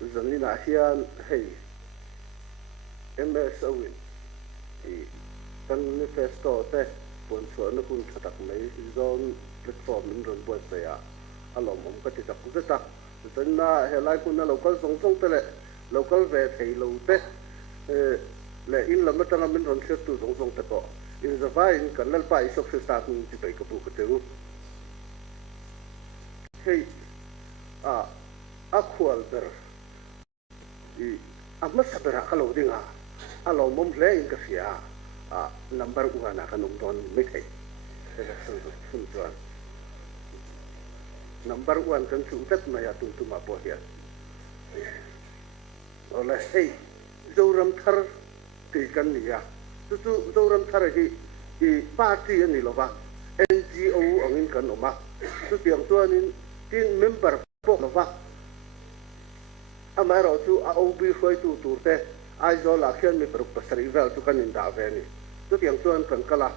zani na hian hei MS Owen kan manifesto te pon so na kun thatak mai zone platform in ron bo se ya alom om ka ti tak zeta zan na helai kun na local song song te le local ve thei lo te le in lam ta min ron se tu song song te ko in the vai kan lal pa isok se sta kun ti pai ka pu ka te ru hei a khwal ber amma sabera ka lo dinga alo mom le in ka sia number 1 na kanong don mai kai sun tuan number 1 kan su tat ma ya tu tu ma po hian ola hei zoram thar ti kan ni ya tu zoram thar hi party ani lo ba NGO angin kan oma tu tiang tuan in tin member po lo ba amaro tu a ob foi tu te ai zo la khian mi peruk pasari vel tu kan in da ve ni tu tiang tuan kan kala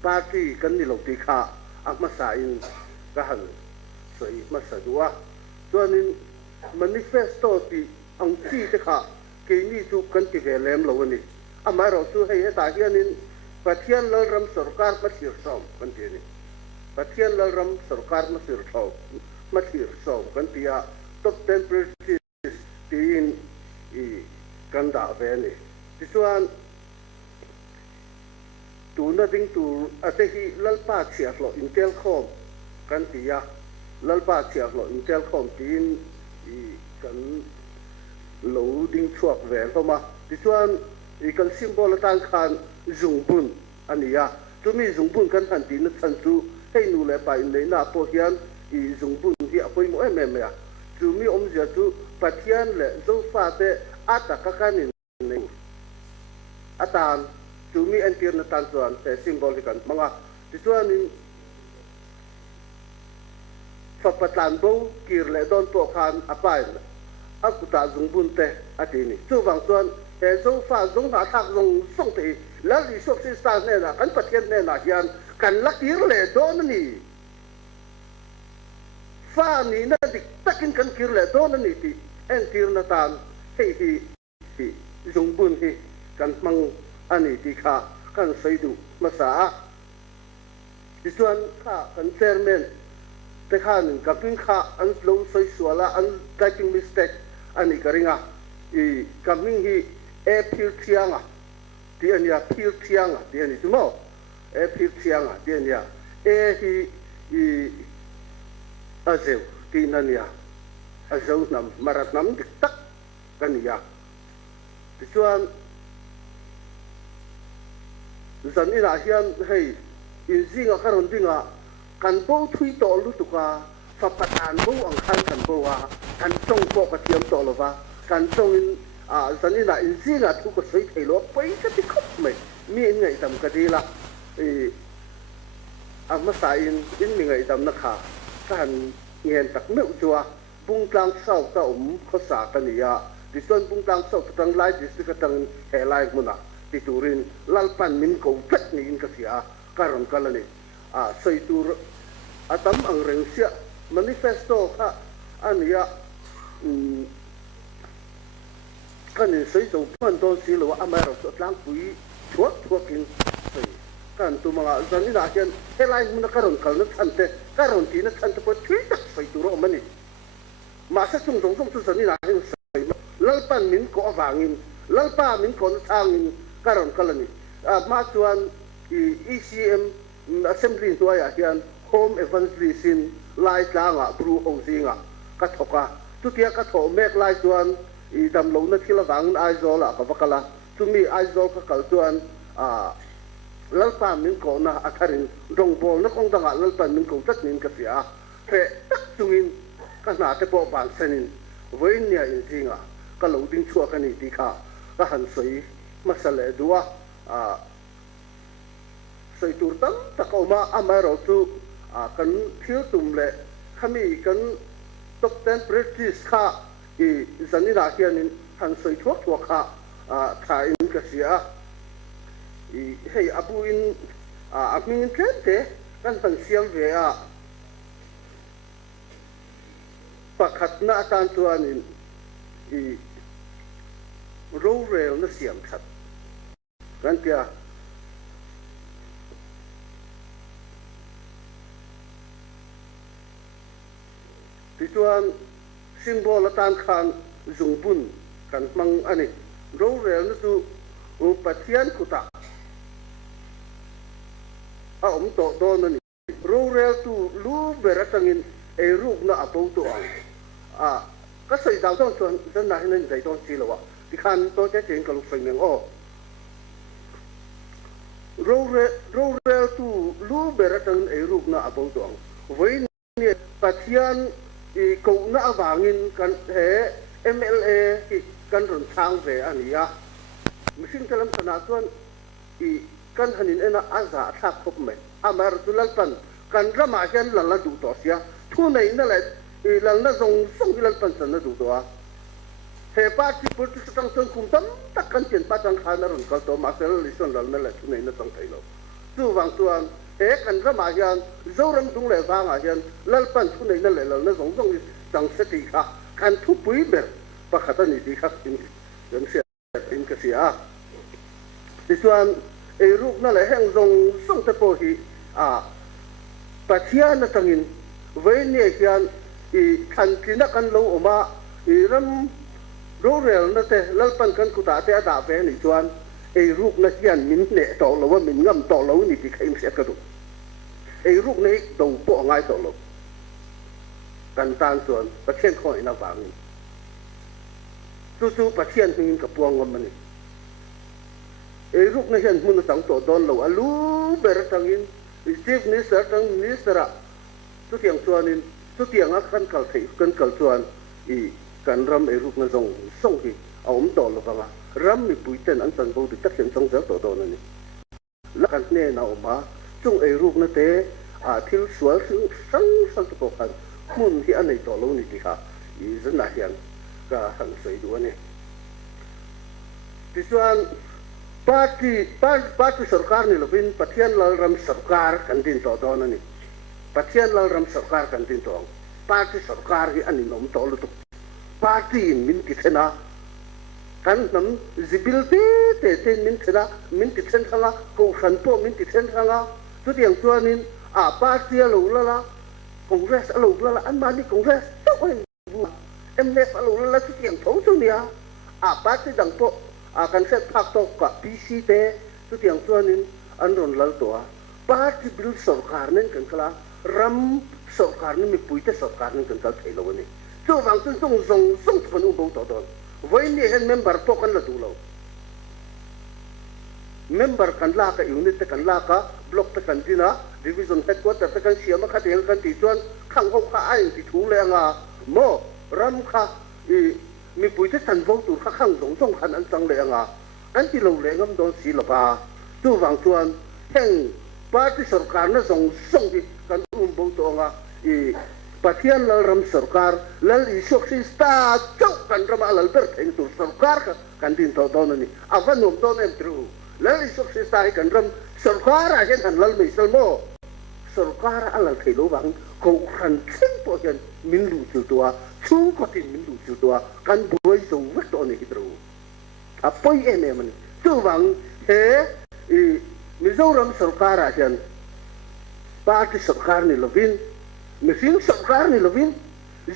party kan ni lo ti kha akma sa in ka han soi ma sa duwa tuan in manifesto ti ang ti te kha ke ni tu kan ti ve lem lo ni amaro tu hei ta hian in pathian lal ram sarkar ma sir som kan ti ni pathian lal ram sarkar ma sir tho ma sir som kan ti ya top 10 priorities tin kan da ve ni ti chuan tu na ding tu ate hi lalpa chiak lo intel khom kan ti ya lalpa chiak lo intel khom tin kan lo ding chuak ve lo ma ti chuan kan symbol tan khan zungbun ania tumi zungbun kan han tin chan chu hei nu le pa in le na po hian zungbun hi apoi mo em em ya tumi om ja chu pathian le zo fa te ata ka kanin nei atan tumi entir na tan chuan te symbolican manga ti chuan in fa patlan bo kir le don po khan apai akuta zungbun te atini chu wang chuan he zo fa zong na thak zong song te la li sok si sa ne na kan pathian ne na hian kan la kir le don ni fa ni na dik takin kan kir le don ni ti entir na tan hei hi zungbun hi kan mang ani ti kha kan saidu masa ti chuan kha kan chairman te khan ka ping kha an lo soi suala an typing mistake ani karinga coming hi e phil thianga ti ania phil thianga ti ani tumo e phil thianga ti ania e hi azeu ti nania azeu nam marat nam dik tak kania ti chuan zan ina hian hei in zinga karon dinga kan bo thui to lu tuka fa patan bo ang khan kan bo wa kan chong ko ka tiam to lo wa kan chong in zan ina in zinga thu ko sei thei lo pai ka ti khop mai mi in ngai tam ka di la ama sa in mi ngai tam na kha kan ngien tak meu chua bung tlang sau ta kho sa ka ni ya ti son bung tlang sau tang lai dis ka tang he lai muna ti turin lalpan min ko tat ni in ka sia karon kalani sei tur atam ang reng sia manifesto kha ania kan sei to pan don si lo amaro so tlang pui thuak in sei kan tu mga zani na hian helai mun karon kal na thante karon ti na thante po thui tak sei tur o mani ma sa chung dong tu zani na hian sei lalpan min ko awangin lalpa min ko na thangin karon kalani ma chuan ECM assembly to ya hian home evangelism lai tlanga bru hozinga ka thoka tu tia ka tho mek lai chuan dam lo na thila wang ai zo la ka bakala tumi ai zo ka kal chuan lalpa min ko na atharin dong bol na kong danga lalpa min ko tat nin ka sia the tak chungin ka na te po ban senin voin nia in thinga ka lo ding chua ka ni ti kha ka han soi masale dua sei tur tam takoma amaro tu kan thil tum le khami kan top 10 practice kha zanina hianin han sei thuak kha tha in ka sia hei abu in aming te kan han siam ve pakhat na tan chuanin i ro rel na siam that kan tia ti chuan symbol tan khan zungbun kan mang ani ro rel na chu pathian khuta a to do na ni ro rel tu lu beratangin e ruk na apo to a ka sai dau tong chuan zan na hin dai tong chi lo wa ti khan to che chen ka lu sai meng o ro rel tu lu beratang e ruk na apo to voi ni pathian i ko na awangin kan he MLA ki kan ron sang ve ania machine kalam sana chuan i kan hanin ena aza tha khop me amar tulal pan kan rama hian lala du to sia thu nei na le i lal na zong song lal pan san na du to a he party politics tang son kum tam tak kan chen pa tang khana ron kal to ma sel lison lal na le thu nei na tang thai lo tu wang tuan he kan rama hian zoram dung le wa ma hian lal pan thu nei na le lal na zong zong tang se ti kha kan thu pui ber pa khata ni ti kha in yan sia in ka sia ti chuan e ruk na le heng zong song te po hi a pathian na tangin voi ne hian i than tina kan lo oma i ram ro rel na te lalpan kan kuta te ada ve ni chuan e ruk na hian min ne to lo wa min ngam to lo ni ti khaim se ka du e ruk nei do po ngai to lo kan tan chuan pathian khoi na wang tu pathian hingin ka puang ngam ni e ruk na hian mun tang to don lo alu ber tangin chief minister tang minister tu tiang chuanin tu tiang a kan kal thei kan kal chuan i kan ram e ruk na zong song hi aum to lo banga ram mi puiten an chan bo ti tak chen song zel to don ani la kan ne na oma chung e ruk na te a thil sual sang sang to kan mun hi anei to lo ni ti kha i zan na hian ka han sei du ani ti chuan parti sarkar ni lovin pathian lal ram sarkar kan din to don ani pathian lal ram sarkar kan din to parti sarkar hi ani nom to lu tu parti min ti thena kan nam zibil te min thena min ti then khanga ko khan po min ti then khanga tu tiang chuanin a parti lo la congress lo la an mani congress to MLF lo la tu tiang thong chu nia a parti dang po a kan set phak to ka PC te tu tiang chuanin an ron lal to a party bill sarkar nen kan kala ram sarkar ni mi puite sarkar nen kan ta thei lo ni chu wang chung zong phanu bo to don voi ni hen member to kan la du lo member kan la ka unit te kan la ka block te kan dina division headquarter te kan siam kha teng kan ti chuan khang ho kha ai ti thu le anga mo ram kha i mi puite san vo tu kha khang zong khan an chang le anga an ti lo le ngam don si lo ba chu wang chuan heng party sarkar na zong di kan bo to anga i pathian lal ram sarkar lal i sok si sta chok kan ram alal ber theng tu sarkar kan din to don ni avan nom don em tru lal i sok si sta kan ram sarkar a hen an lal mi salmo sarkar alal thei lo wang ko khan chen po hian min lu chu tua chu ko tin min lu chu tua kan boi zo wek to ni hitro a poi em em ni chu wang he i mizoram sarkar a hian party sarkar ni lovin machine sarkar ni lovin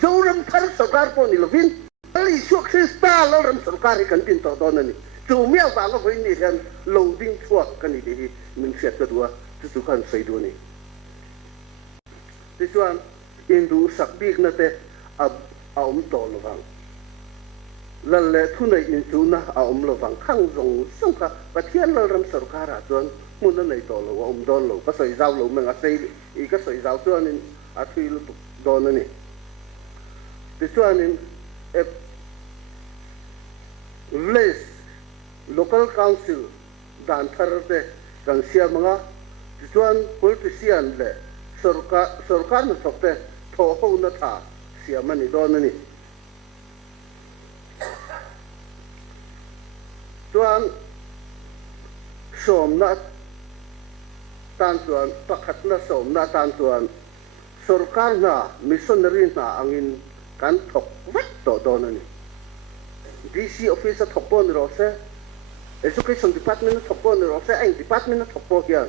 zoram thar sarkar po ni lovin ali sok se sta lam sarkar kan tin to don ni chu mia wa ga voi ni hian loading chuak kan ni hi min set ka dua chu kan sei du ni ti chuan indu sak bik na te a to lo wang lal le thu nei in chu na a lo wang khang zong song kha pathian lal ram sarkar a chuan mun na nei to lo don lo ka sei zau lo menga sei I ka sei zau chuan in a thui lu don ni ti chuan in village local council dan thar te kan sia manga ti chuan politician le sarkar na thokte tho ho na tha sia mani don ni chuan som na tan chuan pakhat na som na tan chuan sarkar na missionary na angin kan thok vắt to do na ni DC office thok po ni ro se education department thok po ni ro se anh department thok po hian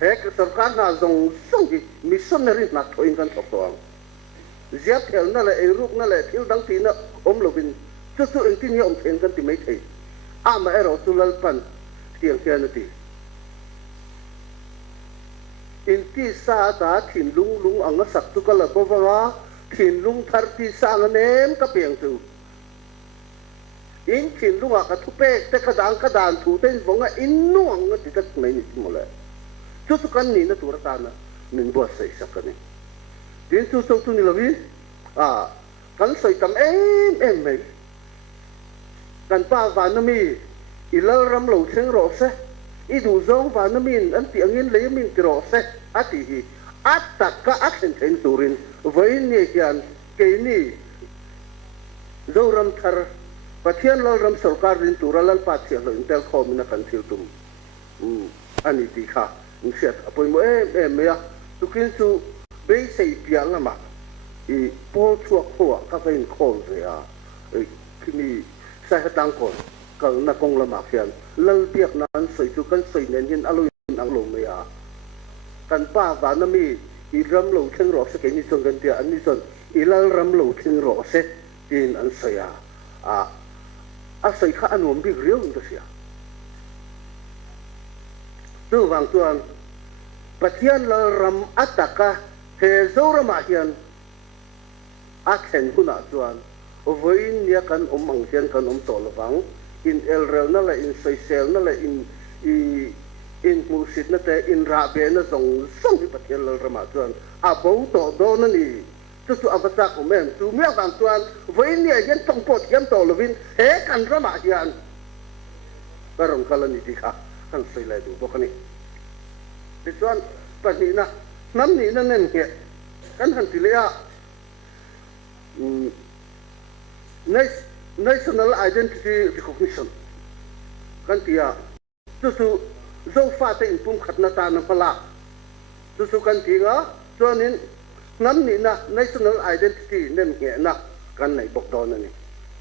he ka sarkar na zong song ki missionary na thoin kan thok to ang zia thel na le eruk na le thil dang ti na om lovin chu chu eng ti ni om theng kan ti mai thei a ma ero tu lal pan tiang hian ti in ti sa ta thin lung lung ang sak tu kala ko wa thin lung thar ti sa nganem ka piang tu in thin lung a ka thu pe te ka dan thu ten vonga in nuang ti tak mai ni mo le chu chu kan ni na tur ta na min bo sai sakani din chu chu tu ni lawi a kan sai tam em mai kan pa va na mi ilal ram lo cheng ro se i du zong va na min an ti angin le min ti ro se ati hi ataka action ten turin voi ni hian ke ni zoram thar pathian lal ram sarkar rin turalal pa thia lo intel khom na kan thil tum ani ti kha inset apoi mo me ya tukin chu be sei piang ma i po chuak ho ka vein khol ya kini sa hatang kon ka na kong lama khian lal biak nan soi chu kan soi nen hin alo ang lo me ya kan pa va na mi i ram lo theng ro se ke ni chong kan tia an ni son i lal ram lo theng ro se tin an sa ya a soi kha anom bi riong ta sia tu wang tuan pathian lal ram ataka he zo rama hian a khen huna chuan voin nia kan omang hian kan om tol wang in elrel na la in soisel na la in musit na te in ra be na zong song hi pathian lal rama chuan a bo to do na ni chu avata ko men tu me wang chuan voin nia hian tong pot hiam to lovin he kan rama hian barong kalani ti kha kan sei lai du bokani ti chuan pani na nam ni na nen he kan han ti le a national identity recognition kan tia chu zo fa te in pum khatna ta na pala chu kan tinga chuanin nam ni na national identity nem he na kan nei bok don ani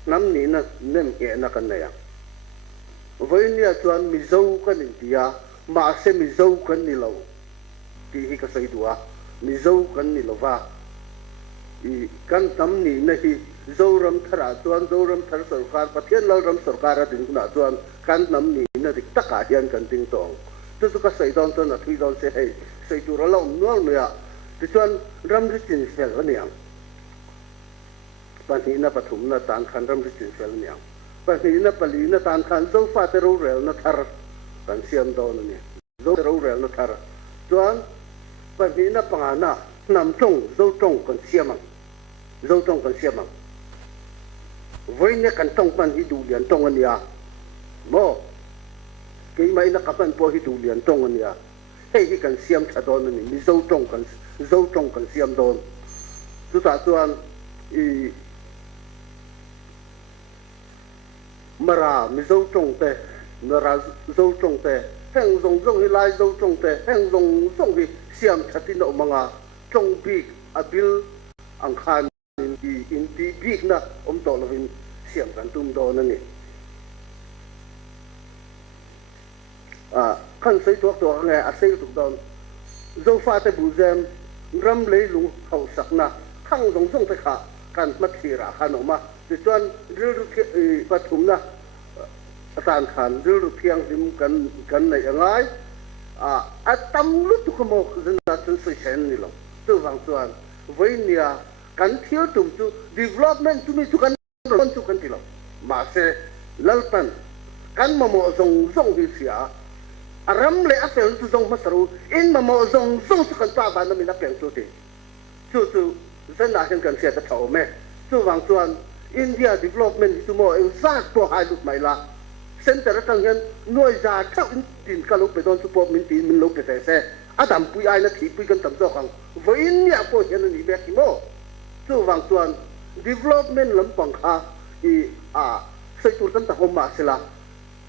nam ni na nem he na kan nei ya voi nia chuan mi zo kan in tia ma se mi zo kan ni lo ti hi ka sai duwa mi zo kan ni lo va i kan tam ni na hi zoram thara chuan zoram thar sarkar pathian lal ram sarkar a din na chuan kan nam ni na dik taka hian kan ting tong tu ka sai don ton na thui don se hei sai tu ra lom nual mea ti chuan ram ri chin fel aniang pani na pathum na tan khan ram ri chin fel aniang pani na pali na tan khan zo fa te ro rel na thar kan siam don ni zo ro rel na thar chuan pani na pangana nam tong zo tong kan siamang zo tong kan siamang với những căn tông pan hi du lian tông anh ya mo cái mấy nó các pan po hi du lian tông anh ya hey hi kan siam cha don ni mi zo tong kan siam don tu ta tuan i mara mi zo tong te mara zo tong te heng zong hi lai zo tong te heng zong hi siam cha tin no manga tong bi abil ang khan in ti big na to lovin siam kan tum do na ni kan sei to nge a sei tu don zo fa te bu zem ram le lu hau sak na khang zong te kha kan mat thira khan ma ti chuan ril pathum na tan khan ril thiang dim kan nei angai a tam lu tu mo zin na chun sei sen ni lo tu wang chuan voinia kan thiêu tum chu development tu mi chu kan ron chu kan tilo ma se lalpan kan mo zong hi sia aram le a fel tu zong masaru in mo zong chu kan pa ba na mi na peng chu ti chu zan na hen kan sia ta thau me chu wang chuan India development tu mo en sa to hai lut mai la center tang hen noi za thau in tin ka lu pe don chu pop min tin min lu pe se adam pui ai na thi pui kan tam zo khang voin ya po hen ni be ki mo chu wang chuan development lampang kha i sei tur kan ta homa sila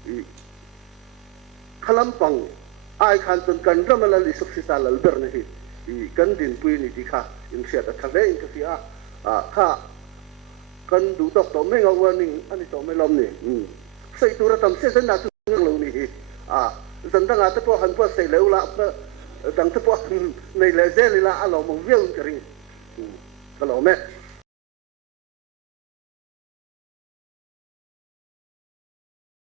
i khalampang ai khan chun kan ramala li suk sita lal ber na hi i kan din pui ni ti kha in sia ta thale in ka sia ข้ากันดูตกต่อไม่เอาวันนี้อันนี้ต่อไม่ลมนี่ใส่ตัวเราทำเส้นหนาสุดเรื่องเหล่านี้สันตั้งอาตพวกหันพวกใส่เหลวละดังตพวกในเลเซอร์ละเรามองเวียนกันก็เราไหม